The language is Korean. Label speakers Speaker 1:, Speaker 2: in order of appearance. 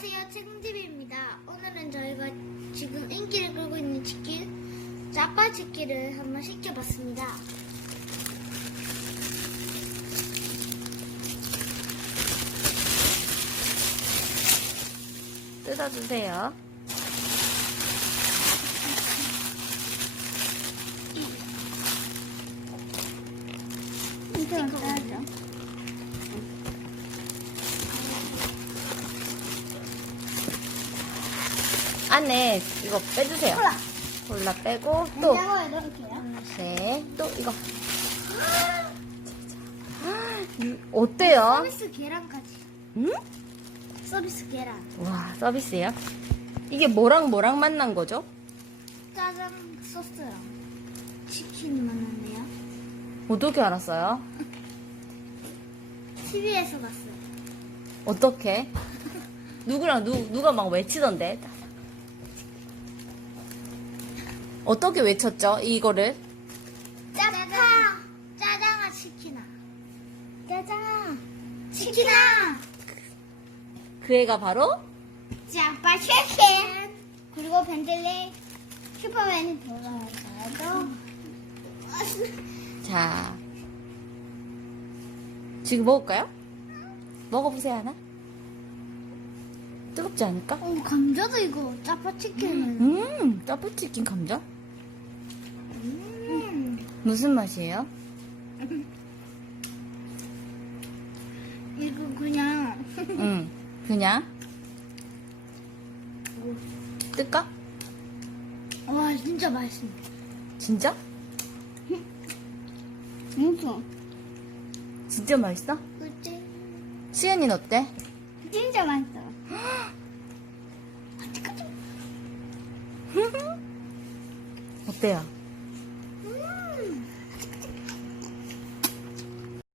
Speaker 1: 안녕하세요, 책임TV입니다. 오늘은 저희가 지금 인기를 끌고 있는 치킨, 짜파치키를 한번 시켜봤습니다.
Speaker 2: 뜯어주세요.
Speaker 1: 이거 어떠하죠?
Speaker 2: 안에 이거 빼주세요.
Speaker 1: 콜라.
Speaker 2: 콜라 빼고 또.
Speaker 1: 냉장고에 넣을게요.
Speaker 2: 네, 또 이거. 어때요?
Speaker 1: 서비스 계란까지.
Speaker 2: 응?
Speaker 1: 서비스 계란.
Speaker 2: 와, 서비스요? 이게 뭐랑 만난 거죠?
Speaker 1: 짜장 소스랑 치킨이 만났네요.
Speaker 2: 어떻게 알았어요?
Speaker 1: TV에서 봤어요.
Speaker 2: 어떻게? 누구랑 누가 막 외치던데? 어떻게 외쳤죠? 이거를?
Speaker 1: 짜장아 치킨아. 짜장아 치킨아.
Speaker 2: 그 애가 바로
Speaker 1: 짜파치킨. 그리고 벤틀리 슈퍼맨이 돌아와서
Speaker 2: 자, 지금 먹을까요? 먹어보세요, 하나? 뜨겁지 않을까?
Speaker 1: 감자도 이거 짜파치킨은
Speaker 2: 짜파치킨 감자? 무슨 맛이에요?
Speaker 1: 이거 그냥
Speaker 2: 그냥 뜰까?
Speaker 1: 와 진짜 맛있습니다.
Speaker 2: 진짜?
Speaker 1: 진짜
Speaker 2: 진짜 맛있어?
Speaker 1: 그치?
Speaker 2: 수연이는 어때?
Speaker 1: 진짜 맛있어.
Speaker 2: 어때요?